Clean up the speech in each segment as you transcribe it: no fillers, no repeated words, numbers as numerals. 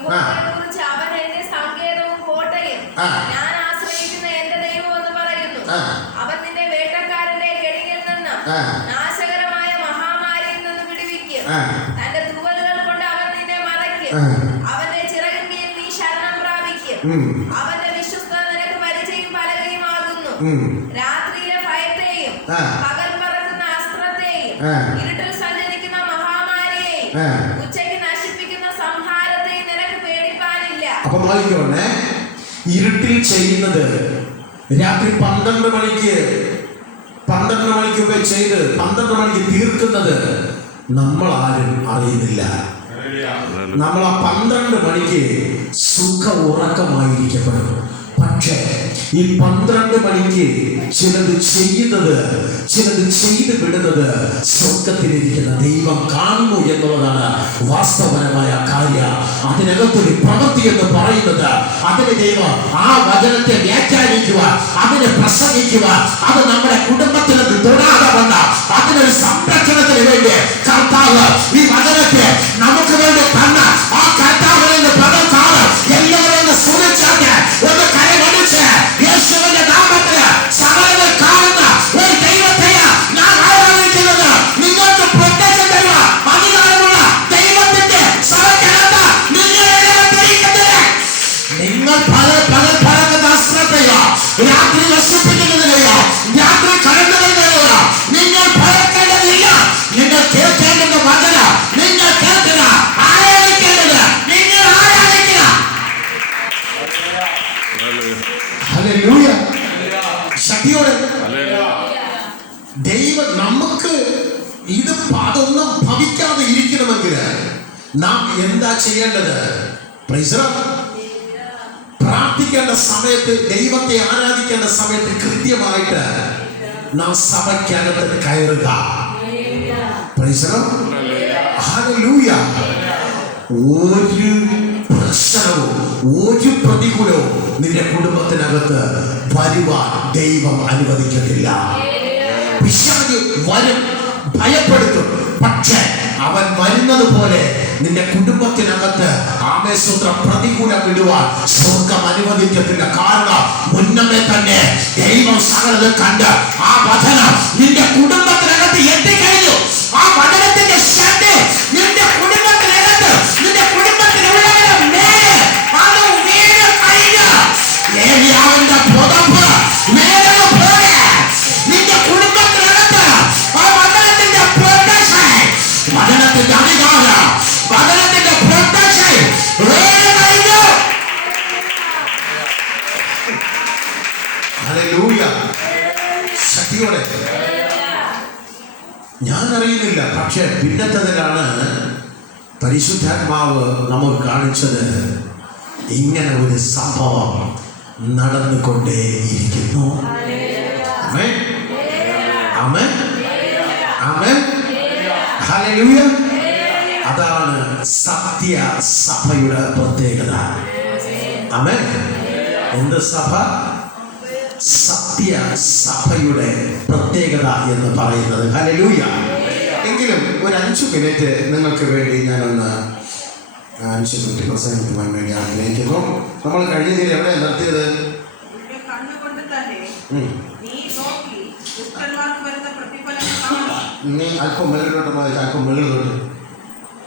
യഹോവയെക്കുറിച്ച് അവൻ എന്റെ സങ്കേതവും കോട്ടയും ഞാൻ ആശ്രയിക്കുന്ന എന്റെ ദൈവം എന്ന് പറയുന്നു. അവൻ നിന്നെ വേട്ടക്കാരന്റെ കെണിയിൽ നിന്ന് നാശകരമായ മഹാമാരിയിൽ നിന്ന് വിടുവിക്കും. തന്റെ തൂവലുകൾ കൊണ്ട് അവൻ നിന്നെ മറയ്ക്കും. അവന്റെ ചിറകിന്മേൽ നീ ശരണം പ്രാപിക്കും. അവന്റെ വിശ്വസ്തത നിനക്ക് പരിചയം പലകയുമാകുന്നു. രാത്രിയിലെ ഭയത്തെയും പകൽ പറക്കുന്ന അസ്ത്രത്തെയും ഇരുട്ടിൽ സഞ്ചരിക്കുന്ന മഹാമാരിയെയും ഉച്ചയ്ക്ക് നശിപ്പിക്കുന്ന സംഹാരത്തെയും നിനക്ക് പേടിപ്പാനില്ല. അപ്പൊ നോക്കിക്കോണേ, ഇരുട്ടിൽ ചെയ്യുന്നത് രാത്രി 12 മണിക്കൊക്കെ ചെയ്ത് 12 മണിക്ക് തീർക്കുന്നത് നമ്മൾ ആരും അറിയുന്നില്ല. നമ്മൾ ആ 12 മണിക്ക് സുഖ ഉറക്കമായിരിക്കപ്പെടും. പക്ഷേ ഈ 12 മണിക്ക് ചിലത് ചെയ്യുന്നത്, ചിലത് ചെയ്ത് വിടുന്നത് സ്വർഗത്തിലിരിക്കുന്ന ദൈവം കാണുന്നു എന്നുള്ളതാണ് വാസ്തവപരമായ കാര്യം. അതിനകത്തൊരു പ്രവൃത്തി എന്ന് പറയുന്നത്, അതിന് ദൈവം ആ വചനത്തെ വ്യാഖ്യാനിക്കുക, അതിനെ പ്രസംഗിക്കുക, അത് നമ്മുടെ കുടുംബത്തിനത് തൊടാതെ വന്ന അതിനൊരു സംരക്ഷണത്തിന് വേണ്ടി കർത്താവ് ഈ വചനത്തെ നമുക്ക് വേണ്ടി തന്ന ആ കർത്താവിന്റെ പദത്താണ് എല്ലാവരും സുരക്ഷാക്ക് ഒന്ന് കരമടിച്ച് യേശുവിന്റെ നാമത്തില് സകലങ്ങൾ കാണുന്ന ഒരു ദൈവത്തെയാ ഞാൻ ആരാധിക്കുന്നത്. നിങ്ങൾക്ക് പ്രത്യേകം തരുക അധികാരമുള്ള ദൈവത്തിന്റെ സഭയ്ക്കകത്ത് നിങ്ങൾ പല അസ്ത്രത്തെയോ രാത്രി നശിപ്പിക്കുന്നതിനെയോ രാത്രി കടന്നതിനെയോ നിങ്ങൾ ഭയക്കേണ്ടതില്ല. നിങ്ങൾ കേൾക്കേണ്ടത് വചന, നിങ്ങൾ കേൾക്കുക, ആരാധിക്കേണ്ടത് നിങ്ങൾ ആരാധിക്കുക. ഹല്ലേലൂയ. ശക്തിയോടെ ദൈവം നമുക്ക് ഇത് അതൊന്നും ഭവിക്കാതെ ഇരിക്കണമെങ്കിൽ നാം എന്താ ചെയ്യേണ്ടത്? പ്രാർത്ഥിക്കേണ്ട സമയത്ത്, ദൈവത്തെ ആരാധിക്കേണ്ട സമയത്ത് കൃത്യമായിട്ട് നാം സഭയ്ക്കകത്ത് കയറുക. ഹല്ലേലൂയ. ഒരു പ്രശ്നവും ഒരു പ്രതികൂലവും നിന്റെ കുടുംബത്തിനകത്ത് വരുവാൻ ദൈവം അനുവദിക്കത്തില്ല. പിശാച് വരും, ഭയപ്പെടുത്തും. പക്ഷേ അവൻ വരുന്നത് പോലെ നിന്റെ കുടുംബത്തിനകത്ത് ആമേസൂത്ര പ്രതികൂലം വിടുവാൻ സ്വർഗം അനുവദിക്കത്തില്ല. കാരണം മുന്നമേ തന്നെ ദൈവം സകലത് കണ്ട് ആ വചനം നിന്റെ കുടുംബത്തിനകത്ത് എത്തിക്കഴിഞ്ഞു. ആ വചനത്തിന്റെ ശക്തി നിന്റെ കുടുംബത്തിനകത്ത്, നിന്റെ കുടുംബത്തിനുള്ളവരുടെ മേലെ അത് വീണ് കഴിഞ്ഞു. ഏലിയാവിന്റെ പുതപ്പ് മേലെ പോലെ നിന്റെ കുടുംബത്തിനകത്ത് ആ വചനത്തിന്റെ പ്രൊട്ടക്ഷൻ, വചനത്തിന്റെ അധികാരം, വചനത്തിന്റെ പ്രൊട്ടക്ഷൻ വീണ് കഴിഞ്ഞു. ഹല്ലേലൂയ. ശക്തിയോടെ ഞാൻ അറിയുന്നില്ല, പക്ഷെ പിന്നത്തതിലാണ് പരിശുദ്ധാത്മാവ് നമുക്ക് കാണിച്ചത് ഇങ്ങനെ ഒരു സംഭവം നടന്നുകൊണ്ടേയിരിക്കുന്നു. ആമേൻ, ആമേൻ, ആമേൻ, ഹല്ലേലൂയ. അതാണ് സത്യ സഭയുടെ പ്രത്യേകത. ആമേൻ. എന്ത് സഭ? സത്യ സഭയുടെ പ്രത്യേകത എന്ന് പറയുന്നത്. ഹല്ലേലൂയ. എങ്കിലും ഒരു 5 മിനിറ്റ് നിങ്ങൾക്ക് വേണ്ടി ഞാനൊന്ന് 5 മിനിറ്റ് പ്രസംഗിക്കുവാൻ വേണ്ടി ആഗ്രഹിക്കുന്നു. നമ്മൾ കഴിഞ്ഞതിൽ എവിടെ നിർത്തിയത്? നീ അല്പം മേളിലോട്ട് പോയി, അല്പം മേളിലോട്ട്.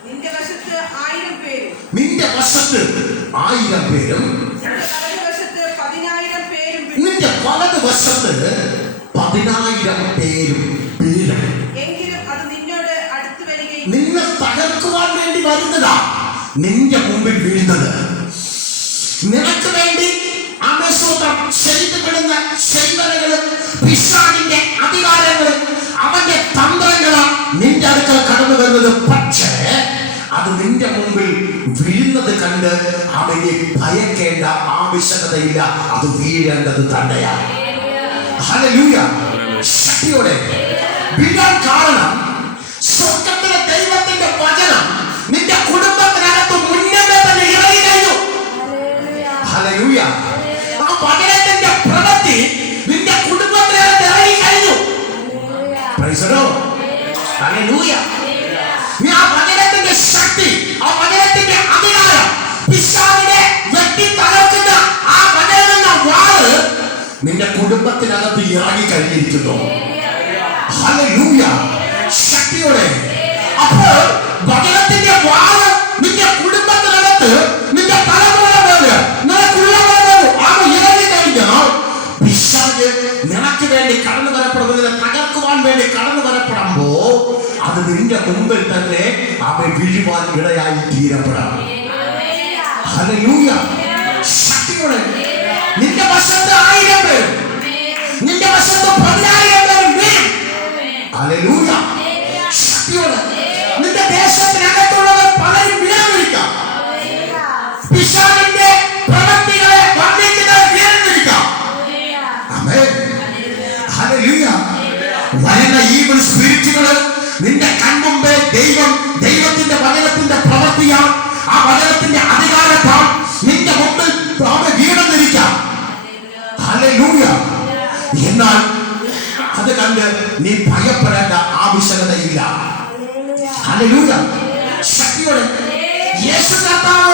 നിന്റെ വശത്ത് 1000 പേരും നിന്റെ വലത് വശത്ത് 10,000 പേരും വീഴും. നിന്നെ തകർക്കുവാൻ വേണ്ടി വരുന്നതാ നിന്റെ മുമ്പിൽ വീഴുന്നത്. നിനക്ക് വേണ്ടി ആമേസൂത്രം ചെയ്തുവിടുന്ന ചെയ്വനകളും പിശാചിന്റെ അധികാരങ്ങളും അവന്റെ തന്ത്രങ്ങളും നിന്റെ അടുക്കൽ കടന്നു വരുന്നത്. പക്ഷേ അത് നിന്റെ മുമ്പിൽ വീഴുന്നത് കണ്ട് അവനെ ഭയക്കേണ്ട ആവശ്യകതയില്ല. അത് വീഴേണ്ടത് തന്നെയാണ്. ഹല്ലേലൂയ. ശക്തിയോടെ വീഴാൻ കാരണം സ്വർഗ്ഗത്തിലെ ദൈവത്തിന്റെ വചനം നിന്റെ കുടുംബത്തിനകത്ത് മുന്നേ തന്നെ ഇറങ്ങി കഴിഞ്ഞു. ഹല്ലേലൂയ. ആ വചനത്തിന്റെ പ്രവൃത്തി നിന്റെ കുടുംബത്തിനകത്ത് ഇറങ്ങി കഴിഞ്ഞു. Price the lord. ഹല്ലേലൂയ. നീ ആ വചനത്തിന്റെ ശക്തി, ആ വചനത്തിന്റെ അധികാരം നിന്റെ കുടുംബത്തിനകത്ത് ഇറങ്ങി കഴിഞ്ഞിരിക്കുന്നു. ഹല്ലേലൂയ. ശക്തിയോടെ. അപ്പോൾ വചനത്തിന്റെ വാള് നിന്റെ കുടുംബത്തിനകത്ത് നിന്റെ തലമുറ നിനക്കുള്ള ഇറങ്ങി കഴിഞ്ഞാൽ പിശാച് നിനക്ക് വേണ്ടി കടന്നു വരപ്പെടുന്നതിനെ തകർക്കുവാൻ വേണ്ടി കടന്നു വരപ്പെടുമ്പോ അത് നിന്റെ മുമ്പിൽ തന്നെ അവൻ വീഴുവാൻ ഇടയായി തീരപ്പെടാം. ഹല്ലേലൂയ. ശക്തിയോടെ. നിന്റെ വശത്ത് 1000 പേരും നിന്റെ വശത്ത് 10,000 പേരും വീഴും. ഹല്ലേലൂയ. ശക്തിയോടെ. നിന്റെ ദേശത്തിനകത്തുള്ളവർ പലരും വീഴ്ന്നിരിക്കാം. പിശാചിന്റെ പ്രവൃത്തികളെ വർണ്ണിക്കുന്നവർ വീഴ്ന്നിരിക്കാം. ആമേൻ. ഹല്ലേലൂയ. വരുന്ന ഈവിൾ സ്പിരിറ്റുകൾ നിന്റെ കൺമുമ്പേ ദൈവത്തിന്റെ വചനത്തിന്റെ പ്രവൃത്തിയാൽ ആ വചനത്തിന്റെ അധികാരത്താൽ നിന്റെ മുമ്പിൽ വീണെന്നിരിക്കാം. ഹല്ലേലൂയ. എന്നാൽ അത് കണ്ട് നീ ഭയപ്പെടേണ്ട ആവശ്യകതയില്ല. ഹല്ലേലൂയ. ശക്തിയോടെ. യേശു കർത്താവ്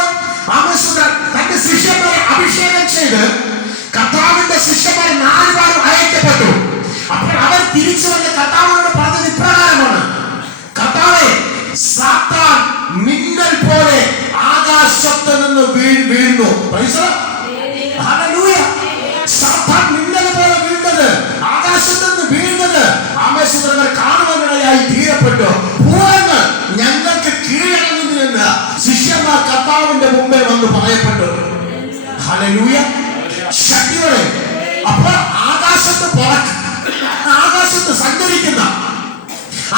തന്റെ ശിഷ്യന്മാരെ അഭിഷേകം ചെയ്ത് കർത്താവിന്റെ ശിഷ്യന്മാരെ 4 വാരം അയക്കപ്പെട്ടു. അപ്പോൾ അവർ തിരിച്ചു വന്ന് കർത്താവിനോട് പറഞ്ഞത് ഇപ്രകാരമാണ്: കർത്താവേ, സാത്താൻ മിന്നൽ പോലെ ആകാശത്ത് നിന്ന് വീഴുന്നു. ഹല്ലേലൂയ. സാത്താൻ മിന്നൽ പോലെ വീഴുന്നത്, ആകാശത്ത് നിന്ന് വീഴുന്നത് ആമേശ്വരങ്ങൾ കാണുവാനിടയായി തീരപ്പെട്ടു. ഭൂതങ്ങൾ ഞങ്ങൾക്ക് കീഴടങ്ങുന്നതിന് ശിഷ്യന്മാർ കർത്താവിന്റെ മുമ്പേ വന്ന് പറയപ്പെട്ടു. ഹല്ലേലൂയ. ശക്തിയോടെ. അപ്പോൾ ആകാശത്ത് സഞ്ചരിക്കുന്ന,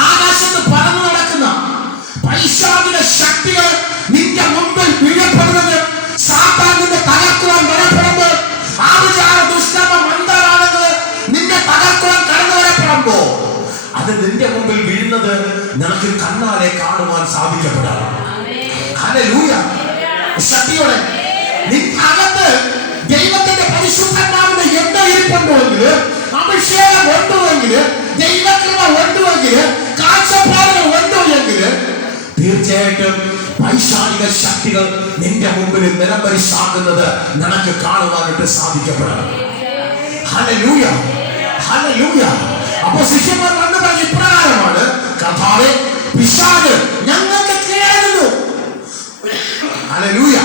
ആകാശത്ത് പറന്നു നടക്കുന്ന പൈശാചിക ശക്തികൾ നിന്റെ മുമ്പിൽ വീഴപ്പെടുന്നത്, സാത്താൻ നിന്നെ തകർക്കുവാൻ വരപ്പെടുമ്പോൾ, ആഭിചാര ദുഷ്കർമ്മ മന്ത്രവാദങ്ങൾ നിന്നെ തകർക്കുവാൻ കടന്നു വരപ്പെടുമ്പോ അത് നിന്റെ മുമ്പിൽ വീഴുന്നത് നിനക്ക് കണ്ണാലെ കാണുവാൻ സാധിക്കപ്പെടാം. ഹല്ലേലൂയ. ശക്തിയോടെ. നിനക്കകത്ത് ദൈവത്തിന്റെ പരിശുദ്ധാത്മാവിന്റെ എണ്ണ ഇരിപ്പുണ്ടെങ്കിൽ, അഭിഷേകം ഉണ്ടെങ്കിൽ, ദൈവകൃപ ഉണ്ടെങ്കിൽ, കാഴ്ചപ്പാടുകൾ ഉണ്ടെങ്കിൽ തീർച്ചയായിട്ടും പൈശാചിക ശക്തികൾ നിന്റെ മുമ്പിൽ നിലംപരിശാകുന്നത് നിനക്ക് കാണുവാനായിട്ട് സാധിക്കപ്പെടണം. ഹല്ലേലൂയ. ഹല്ലേലൂയ. അപ്പോൾ ശിഷ്യന്മാർ വന്ന് പറഞ്ഞ ഇപ്രകാരമാണ്: കർത്താവേ, പിശാച് ഞങ്ങൾക്ക് കീഴടങ്ങുന്നു. ഹല്ലേലൂയ.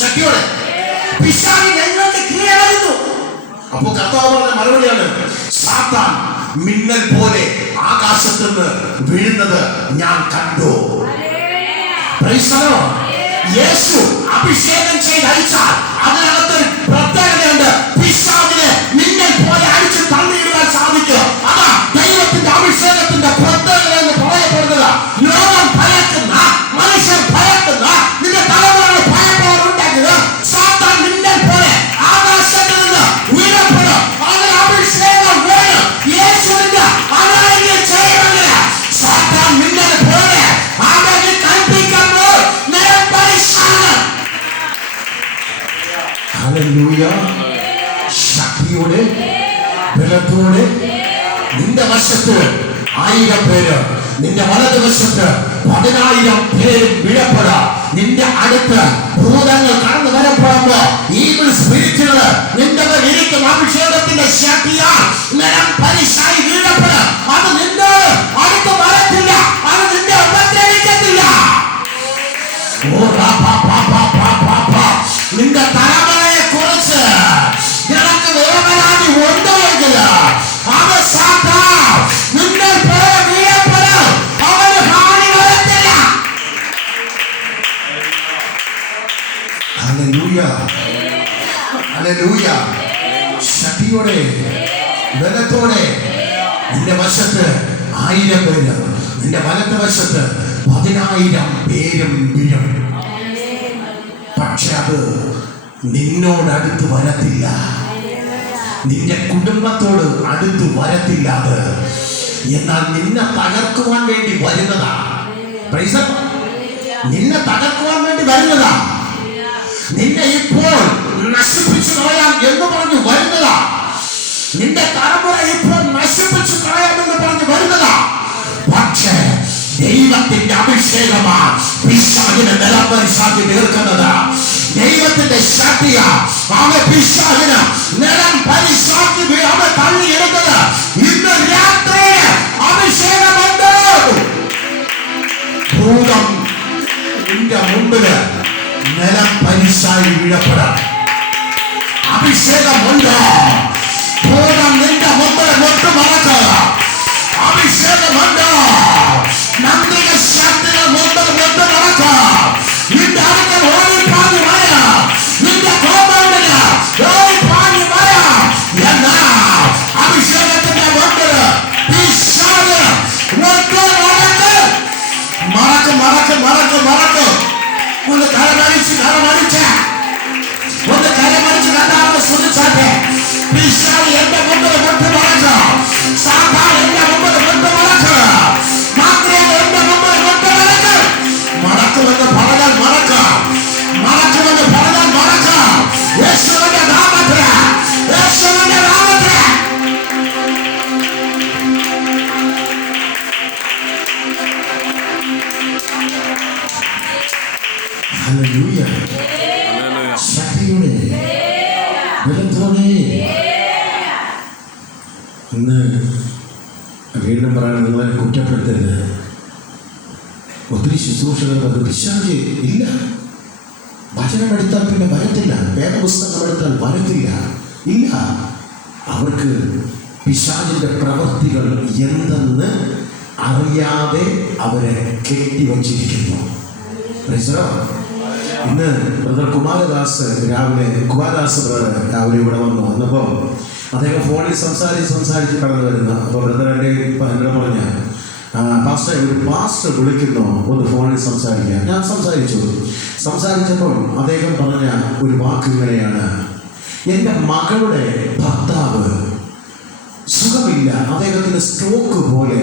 ശക്തിയോടെ. പിശാച് ഞങ്ങൾക്ക് കീഴടങ്ങുന്നു. അപ്പോൾ കർത്താവ് പറഞ്ഞ മറുപടിയാണ്: സാത്താൻ മിന്നൽ പോലെ ആകാശത്ത് നിന്ന് വീഴുന്നത് ഞാൻ കണ്ടു. യേശു അഭിഷേകം ചെയ്ത് അയച്ചാൽ അതിനകത്ത് പ്രത്യേകതയുണ്ട്. പിശാചിനെ മിന്നൽ പോലെ അടിച്ച് തള്ളിയിടാൻ സാധിക്കും. അതാ ദൈവത്തിന്റെ അഭിഷേകത്തിന്റെ പ്രത്യേകത എന്ന് പറയപ്പെടുന്നത്. ലോകം ഭയക്കുന്ന, മനുഷ്യർ ഭയക്കുന്ന, നിന്റെ തലമുറകൾ ഭയപ്പാടുണ്ടെങ്കിൽ സാത്താൻ മിന്നൽ പോലെ ആകാശത്ത് നിന്ന് വീഴപ്പെടും. അതിന് അഭിഷേകം വേണം. യേശുവിന്റെ അനാരോഗ്യം ചെയ്യുന്നത് സാത്താൻ മിന്നൽ പോലെ ആകാശം കൽപ്പിക്കുമ്പോൾ നിരപരിശാണ്. ഹല്ലേലൂയ. ശക്തിയോടെ, ബലത്തോടെ. നിന്റെ വശത്ത് 1000 പേര്, നിന്റെ വലതുവശത്ത് 10,000 പേരും വീഴപ്പെടാം. നിന്റെ അടുത്ത് ഭൂതങ്ങൾ കടന്നു വരപ്പെടുമ്പോ ഈവിൾ സ്പിരിറ്റുകൾ നിന്റെ ഇരിക്കും അഭിഷേകത്തിന്റെ ശക്തിയാൽ നിലം പരിശായി വീഴപ്പെടാം. അത് നിന്നോട് അടുത്ത് വരത്തില്ല, അത് നിന്നെ ഉപദ്രവിക്കത്തില്ല. നിന്റെ തലമുറയെ കുറിച്ച് നിനക്ക് വേവലാതി ഉണ്ടെങ്കിൽ അത് സാത്താൻ നിന്നെ പോലെ വീഴപ്പെടാം. അവന് ഹാനി വരത്തില്ല. ഹല്ലേലൂയ. ഹല്ലേലൂയ. ശക്തിയോടെ, ബലത്തോടെ. നിന്റെ വശത്ത് 1000 പേര്, നിന്റെ വലത്തെ വശത്ത് 10,000 പേരും വീഴും. പക്ഷെ അത് നിന്നോട് അടുത്ത് വരത്തില്ല. നിന്റെ കുടുംബത്തോട് അടുത്ത് വരത്തില്ല. അത് എന്നാൽ നിന്നെ തകർക്കുവാൻ വേണ്ടി വരുന്നതാ. നിന്നെ തകർക്കുവാൻ വേണ്ടി വരുന്നതാ. നിന്നെ ഇപ്പോൾ നശിപ്പിച്ചു കളയാം എന്ന് പറഞ്ഞു വരുന്നതാ. നിന്റെ തലമുറ ഇപ്പോൾ നശിപ്പിച്ചു കളയാമെന്ന് പറഞ്ഞു വരുന്നതാ. പക്ഷേ ദൈവത്തിന്റെ അഭിഷേകമാണ് പിശാചിനെ നിലംപരിശാക്കി തീർക്കുന്നത്. ദൈവത്തിന്റെ ശക്തിയ അവൻ പിശാചിന് നിലം പരിശാക്കി അവൻ തള്ളിയെടുത്തത്. ഇന്ന് രാത്രി അഭിഷേകമുണ്ട്. ഭൂതം നിന്റെ മുമ്പില് നിലം പരിശായി വീഴപ്പെടാം. അഭിഷേകമുണ്ട്. ഭൂതം നിന്റെ മുമ്പിൽ മുട്ടു മറക്കുക. അഭിഷേകമുണ്ട്. നന്ദിക ശക്തികൾ മുമ്പിൽ മുട്ടു മറക്കുക. നിന്റെ അടുക്കൽ ഓടിപ്പാഞ്ഞു വര. നിന്റെ കോപത്തിന് ഓടിപ്പാഞ്ഞു വര. എന്നാ അഭിഷേകത്തിന്റെ മുമ്പിൽ പിശാച് മുട്ടു മറക്ക്. മറക്ക് മറക്ക് മറക്ക് മറക്ക്. ഒന്ന് കരമടിച്ച് ഒന്ന് കരമടിച്ച് കണ്ടാണ് ശ്രദ്ധിച്ചാട്ടെ. പിശാച് എന്റെ മുമ്പിൽ മുട്ടു മറക്ക്. സാത്താൻ എന്റെ മുമ്പിൽ മുട്ടു മറക്ക്. മാത്രമല്ല എന്റെ മുമ്പിൽ മുട്ടു മറക്ക്. മറക്കുമെന്ന് പറഞ്ഞാൽ മറക്ക്. മറക്കുമെന്ന് പറഞ്ഞാൽ മറക്ക്. യേശുവിന്റെ നാമത്തിൽ, യേശുവിന്റെ നാമത്തിൽ. ഹല്ലേലൂയ. ശക്തിയോടെ ബലത്തോടെ ഇന്ന് വീണ്ടും പറയാൻ നിങ്ങളെ കുറ്റപ്പെടുത്തരുത്. ഒത്തിരി ശുശ്രൂഷകൾ അത് പിശാച് ഇല്ല. വചനം എടുത്താൽ പിന്നെ വരത്തില്ല. വേദപുസ്തകം എടുത്താൽ വരത്തില്ല. ഇല്ല. അവർക്ക് പിശാചിന്റെ പ്രവൃത്തികൾ എന്തെന്ന് അറിയാതെ അവരെ കെട്ടിവച്ചിരിക്കുന്നു. ഇന്ന് ബ്രദർ കുമാരദാസ് രാവിലെ ഇവിടെ വന്നപ്പോൾ അദ്ദേഹം ഫോണിൽ സംസാരിച്ച് കടന്നു വരുന്നു. അപ്പോൾ ബ്രദർ എന്നോട് പറഞ്ഞ പാസ്റ്റർ വിളിക്കുന്നു, ഒന്ന് ഫോണിൽ സംസാരിക്കാൻ. ഞാൻ സംസാരിച്ചപ്പോൾ അദ്ദേഹം പറഞ്ഞ ഒരു വാക്ക് ഇങ്ങനെയാണ്: എൻ്റെ മകളുടെ ഭർത്താവ് സുഖമില്ല, അദ്ദേഹത്തിന് സ്ട്രോക്ക് പോലെ.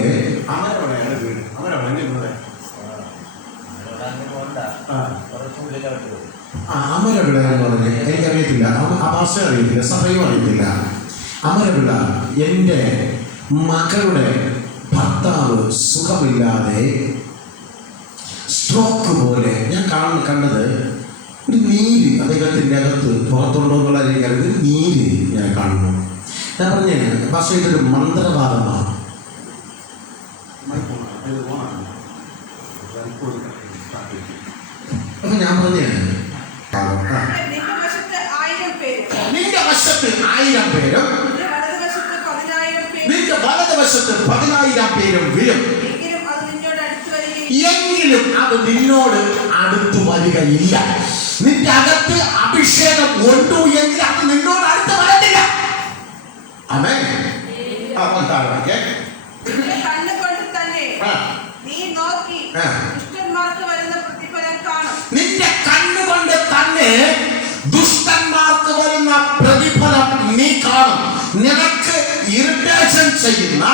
അമരവിള എന്ന് പറഞ്ഞ് എനിക്കറിയത്തില്ല, ആ ഭാഷ അറിയത്തില്ല, സഭയും അറിയത്തില്ല. അമരവിള, എൻ്റെ മകളുടെ ഭർത്താവ് സുഖമില്ലാതെ സ്ട്രോക്ക് പോലെ. ഞാൻ കണ്ടത് ഒരു നീര് അദ്ദേഹത്തിൻ്റെ അകത്ത് പുറത്തുണ്ടോ എന്നുള്ള എനിക്കറിയത്. നീര് ഞാൻ കാണുന്നു. ഞാൻ പറഞ്ഞേ ഭാഷ ഇതൊരു മന്ത്രവാദമാണ്. അപ്പൊ ഞാൻ പറഞ്ഞേ നിന്റെ വശത്ത് 1000 പേരും നിന്റെ വലതുവശത്ത് 10,000 പേരും വീഴും, എങ്കിലും അത് നിന്നോട് അടുത്ത് വരികയില്ല. നിന്റെ അകത്ത് അഭിഷേകം കൊണ്ടു എങ്കിൽ അത് നിന്നോട് അടുത്ത് വരത്തില്ല. ആമേൻ. നിന്റെ കണ്ണുകൊണ്ട് തന്നെ ദുഷ്ടന്മാർക്ക് വരുന്ന പ്രതിഫലം നീ കാണും. നിനക്ക് ഇറിറ്റേഷൻ ചെയ്യുന്ന,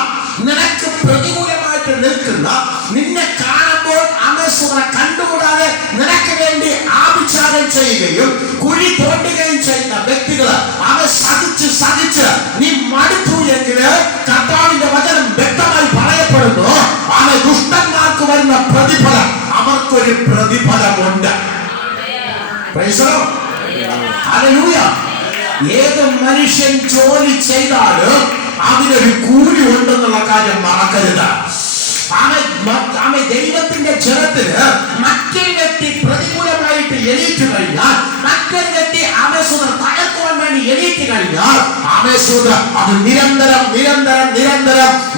നിനക്ക് പ്രതികൂലമായിട്ട് നിൽക്കുന്ന, നിന്നെ കാണുമ്പോൾ അമേശ്വരനെ കണ്ടുകൂടാതെ നിനക്ക് വേണ്ടി ആഭിചാരം ചെയ്യുകയും കുഴി തോണ്ടുകയും ചെയ്യുന്ന വ്യക്തികൾ അവ സഹിച്ച് നീ മടുത്തു എങ്കിൽ കർത്താവിന്റെ വചനം വ്യക്തമായി പറയപ്പെടുന്നു, അവ ദുഷ്ടന്മാർക്ക് വരുന്ന പ്രതിഫലം അവർക്കൊരു പ്രതിഫലമുണ്ട്. ഹല്ലേലൂയ. ഏത് മനുഷ്യൻ ജോലി ചെയ്താലും അതിനൊരു കൂലി ഉണ്ടെന്നുള്ള കാര്യം മറക്കരുത്. ദൈവത്തിന്റെ ജനത്തിന് മറ്റൊരു വ്യക്തി പ്രതികൂലമായിട്ട് എണീറ്റ് കഴിഞ്ഞാൽ, മറ്റൊരു വ്യക്തി ആമേശ്വര തകർക്കുവാൻ വേണ്ടി എണീറ്റ് കഴിഞ്ഞാൽ, ആമേശ്വര അത് നിരന്തരം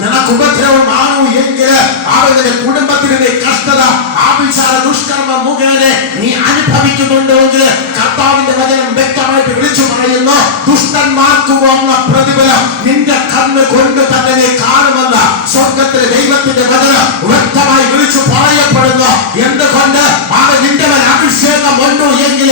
നിനക്ക് ഉപദ്രവമാണു എങ്കിൽ അവരുടെ കുടുംബത്തിന്റെ കഷ്ടത, ആഭിചാര ദുഷ്കർമ്മ മുഖേന നീ അനുഭവിക്കുന്നുണ്ടെങ്കിൽ കർത്താവിന്റെ വചനം വ്യക്തമായിട്ട് വിളിച്ചു പറയുന്നു, ദുഷ്ടന്മാർക്ക് വന്ന പ്രതിഫലം നിന്റെ കണ്ണ് കൊണ്ട് തന്നെ നീ കാണുമെന്ന് സ്വർഗത്തിലെ ദൈവത്തിന്റെ വചനം വ്യക്തമായി വിളിച്ചു പറയപ്പെടുന്നു. എന്തുകൊണ്ട്? അവൻ നിന്റെ അഭിഷേകം ഉണ്ടോ എങ്കിൽ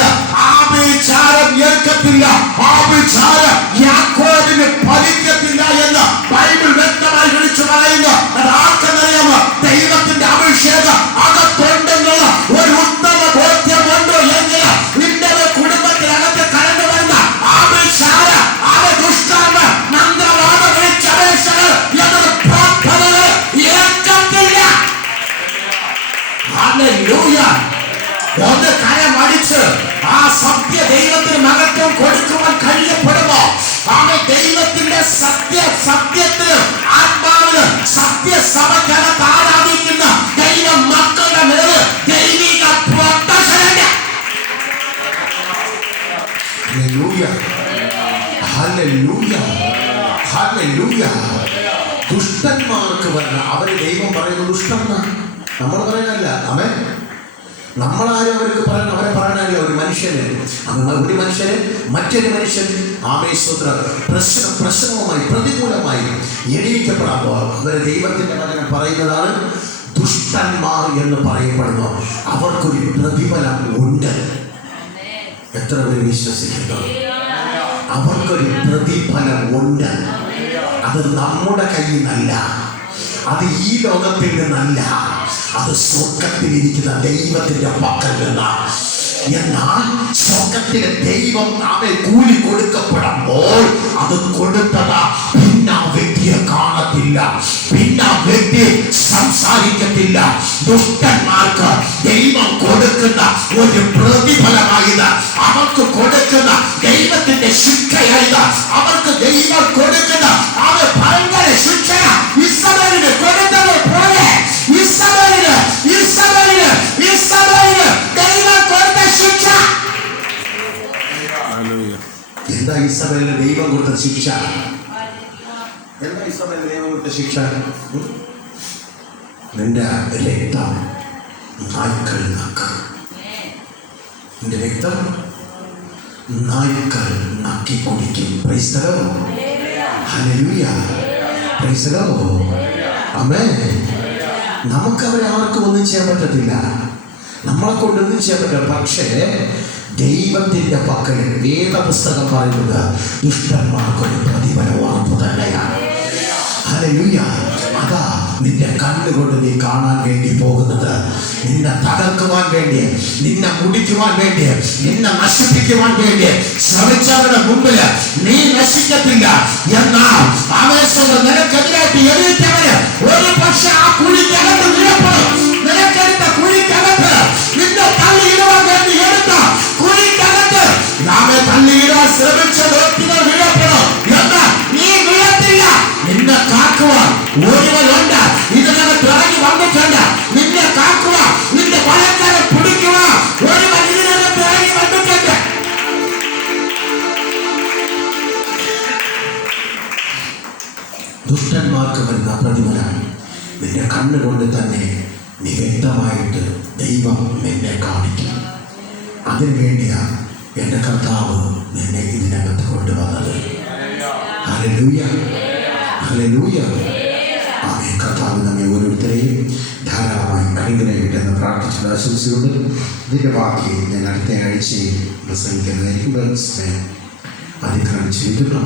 ആഭിചാരം ഏൽക്കത്തില്ല, ആഭിചാരം യാക്കോബിന് ഫലിക്കത്തില്ല എന്ന് ബൈബിൾ വ്യക്തമായി വിളിച്ചു പറയുന്നു. അത് ആർക്കെന്നറിയാമോ? ദൈവത്തിന്റെ അഭിഷേകം അകത്തുണ്ടെന്നുള്ള ഒരു ഉത്തമ ബോധ്യമുണ്ടോ എങ്കിൽ നിന്റെ കുടുംബത്തിനകത്ത് കടന്നു വരുന്ന ആഭിചാര ദുഷ്കർമ്മ മന്ത്രവാദ വിളിച്ചപേക്ഷകൾ എന്നൊരു പ്രാർത്ഥനകൾ ഏൽക്കത്തില്ല. ഹല്ലേലൂയ. ഒന്ന് കരമടിച്ച് ആ ശബ്ദ ദൈവം കൊടുക്കുവാൻ കഴിയപ്പെടുമോ ആമേ ദൈവത്തിന്റെ സത്യത്തിന് ആത്മാവിന് സത്യസഭയ്ക്കകത്ത് ആരാധിക്കുന്ന ദൈവ മക്കളുടെ മേല് ദൈവിക പ്രൊട്ടക്ഷനുണ്ട്. Hallelujah, hallelujah. ദുഷ്ടന്മാർക്ക് വരണ അവര് ദൈവം പറയുന്നത് ദുഷ്ടന്ന നമ്മൾ പറയാനല്ല. ആമേൻ. നമ്മളാരും അവർക്ക് അവരെ പറയാനല്ല. ഒരു മനുഷ്യന് മറ്റൊരു മനുഷ്യൻ ആമേശ്വത്ര പ്രശ്നവുമായി പ്രതികൂലമായി എണീക്കപ്പെടാമ്പോൾ അവരെ ദൈവത്തിന്റെ വചനം പറയുന്നതാണ് ദുഷ്ടന്മാർ എന്ന് പറയപ്പെടുന്നു. അവർക്കൊരു പ്രതിഫലം ഉണ്ട്. എത്ര പേര് വിശ്വസിക്കുന്നു? അവർക്കൊരു പ്രതിഫലം ഉണ്ട്. അത് നമ്മുടെ കയ്യിൽ നിന്നല്ല, അത് ഈ ലോകത്തിൽ നിന്നല്ല, അത് സ്വർഗത്തിലിരിക്കുന്ന ദൈവത്തിന്റെ പക്കൽ നിന്നാണ്. എന്നാൽ സ്വർഗത്തിലെ ദൈവം അവെ കൂലി കൊടുക്കപ്പെടുമ്പോൾ അത് കൊടുത്തത് പിന്നെ ആ വ്യക്തിയെ കാണത്തില്ല, പിന്നെ ആ വ്യക്തി സംസാരിക്കത്തില്ല. ദുഷ്ടന്മാർക്ക് ദൈവം കൊടുക്കുന്ന ഒരു പ്രതിഫലമായത്, അവർക്ക് കൊടുക്കുന്ന ദൈവത്തിന്റെ ശിക്ഷയായത്, അവർക്ക് ദൈവം കൊടുക്കുന്ന അത് ഭയങ്കര ശിക്ഷ. ഇസ്രായേലിന് കൊടുത്തത് പോലെ ഇസ്രായേലിന് ദൈവം കൊടുത്ത ശിക്ഷ. എന്താ ഇസ്രായേലിന് ദൈവം കൊടുത്ത ശിക്ഷ? എന്താ ഇസ്രായേലിന് ദൈവം കൊടുത്ത ശിക്ഷ? നിന്റെ രക്തം നായ്ക്കൾ നക്കും. നിന്റെ രക്തം നായ്ക്കൾ നക്കി കുടിക്കും. Praise the lord. ഹല്ലേലൂയ. Praise the lord. ആമേൻ. നമുക്കവരെ ആർക്കും ഒന്നും ചെയ്യാൻ പറ്റത്തില്ല, നമ്മളെ കൊണ്ടൊന്നും ചെയ്യാൻ പറ്റില്ല. പക്ഷേ ദൈവത്തിന്റെ പക്കൽ വേദപുസ്തകം പറയുന്നത് ദുഷ്ടന്മാർക്കൊരു പ്രതിഫലം ഉറപ്പ് തന്നെയാണ്. ഹല്ലേലൂയ. അതാ നിന്റെ കണ്ണുകൊണ്ട് നീ കാണാൻ വേണ്ടി പോകുന്നത്. നിന്നെ തകർക്കുവാൻ വേണ്ടി, നിന്നെ മുടിക്കുവാൻ വേണ്ടി, നിന്നെ നശിപ്പിക്കുവാൻ വേണ്ടി ശ്രമിച്ചവരുടെ മുമ്പിൽ നീ നശിക്കത്തില്ല. എന്നാൽ ആവേശം നിനക്കെതിരായിട്ട് എഴുതിയവര് ഒരു പക്ഷെ ആ കുഴിക്കകത്ത് വീഴപ്പെടും. നിനക്കെടുത്ത കുഴിക്കകത്ത്, നിന്നെ തള്ളിയിടുവാൻ വേണ്ടി എടുത്ത കുഴിക്കകത്ത് നാമെ തള്ളിയിടാൻ ശ്രമിച്ച വ്യക്തികൾ വീഴപ്പെടും. എന്നാൽ നീ വീഴത്തില്ല. നിന്നെ കാക്കുവാൻ ഒരുവനുണ്ട്. ഇതിനകത്ത് ഇറങ്ങി വന്നിട്ടുണ്ട്. നിന്നെ കാക്കുവാൻ, നിന്റെ വലക്കരെ പിടിക്കുവാൻ ഒരുവൻ ഇതിനകത്ത് ഇറങ്ങി വന്നിട്ടുണ്ട്. ദുഷ്ടന്മാർക്ക് വരുന്ന പ്രതിഫലം നിന്റെ കണ്ണുകൊണ്ട് തന്നെ നീ വ്യക്തമായിട്ട് ദൈവം നിന്നെ കാണിക്കും. അതിനുവേണ്ടിയാണ് എൻ്റെ കർത്താവ് നിന്നെ ഇതിനകത്ത് കൊണ്ടുവന്നത്. ഹല്ലേലൂയ, ഹല്ലേലൂയ. ആമേൻ. കർത്താവ് നമ്മെ ഓരോരുത്തരെയും ധാരാളമായി അനുഗ്രഹിക്കട്ടെ എന്ന് പ്രാർത്ഥിച്ചുള്ള ആശംസയുണ്ട്. ഇതിൻ്റെ ബാക്കി ഞാൻ അടുത്ത ആഴ്ചയിൽ പ്രസംഗിക്കുന്നതായിരിക്കും. അതിക്രമിച്ചിരിക്കുന്നു.